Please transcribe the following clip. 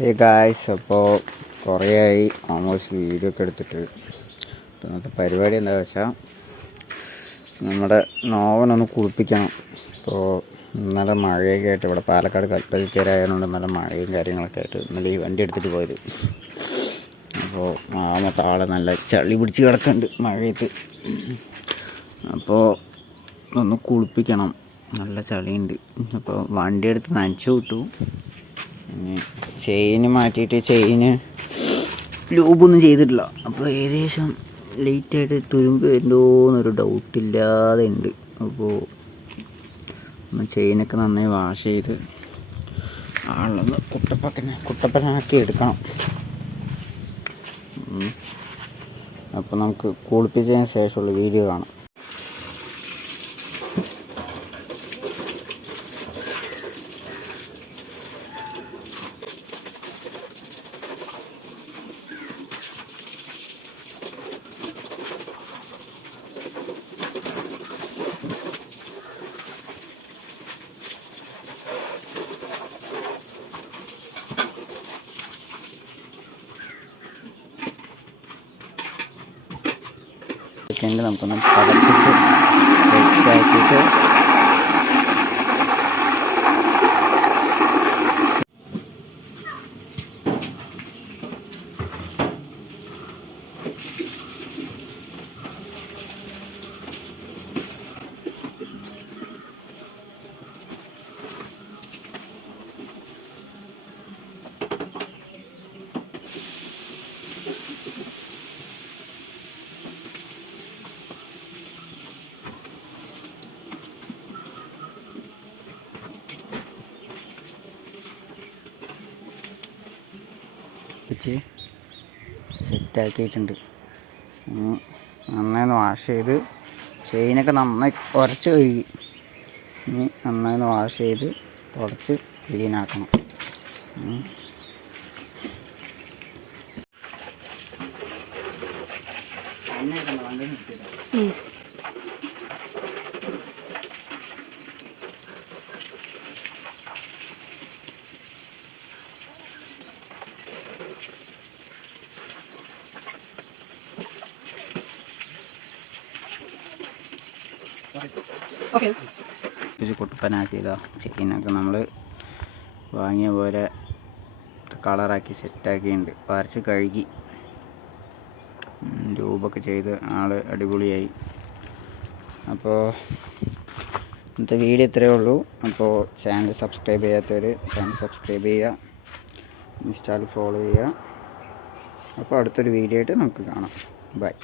Guys, അപ്പോൾ കുറേയായി almost video ഒക്കെ എടുത്തിട്ട്. ഇന്നത്തെ പരിപാടി എന്താണെന്ന് വെച്ചാൽ നമ്മുടെ നോവനൊന്ന് കുളിപ്പിക്കണം. അപ്പോൾ ഇന്നലെ മഴയൊക്കെ ആയിട്ട് ഇവിടെ പാലക്കാട് കൽപ്പതിക്കരായതുകൊണ്ട് നല്ല മഴയും കാര്യങ്ങളൊക്കെ ആയിട്ട് ഇന്നലെ ഈ വണ്ടി എടുത്തിട്ട് പോയത്. അപ്പോൾ മാമത്തെ ആളെ നല്ല ചളി പിടിച്ച് കിടക്കുന്നുണ്ട് മഴയത്ത്. അപ്പോൾ ഒന്ന് കുളിപ്പിക്കണം, നല്ല ചളിയുണ്ട്. അപ്പോൾ വണ്ടി എടുത്ത് നനച്ചു വിട്ടു. ചെയിന് മാറ്റിയിട്ട് ചെയിന് ലൂബൊന്നും ചെയ്തിട്ടില്ല. അപ്പോൾ ഏകദേശം ലേറ്റായിട്ട് തുരുമ്പ് വരുന്നോന്നൊരു ഡൗട്ടില്ലാതെ ഉണ്ട്. അപ്പോൾ ഒന്ന് ചെയിനൊക്കെ നന്നായി വാഷ് ചെയ്ത് ആളൊന്ന് കുട്ടപ്പനാക്കി എടുക്കണം. അപ്പോൾ നമുക്ക് കുളിപ്പിച്ചതിന് ശേഷമുള്ള വീഡിയോ കാണാം. നമുക്കൊന്ന് പതച്ചിട്ട് സെറ്റാക്കിയിട്ട് വെച്ച് സെറ്റാക്കിയിട്ടുണ്ട്. നന്നായി വാഷ് ചെയ്ത് ചെയിനൊക്കെ നന്നായി ഉരച്ച് കഴുകി നന്നായി വാഷ് ചെയ്ത് തുടച്ച് ക്ലീനാക്കണം. കുട്ടപ്പനാക്കിയതാ ചെയിനൊക്കെ നമ്മൾ വാങ്ങിയ പോലെ കളറാക്കി സെറ്റാക്കിയിട്ടുണ്ട്. വരച്ച് കഴുകി രൂപമൊക്കെ ചെയ്ത് ആൾ അടിപൊളിയായി. അപ്പോൾ ഇന്നത്തെ വീഡിയോ ഇത്രയേ ഉള്ളൂ. അപ്പോൾ ചാനൽ സബ്സ്ക്രൈബ് ചെയ്യാത്തവർ ചാനൽ സബ്സ്ക്രൈബ് ചെയ്യുക, ഇൻസ്റ്റാൾ ഫോളോ ചെയ്യുക. അപ്പോൾ അടുത്തൊരു വീഡിയോ ആയിട്ട് നമുക്ക് കാണാം. ബൈ.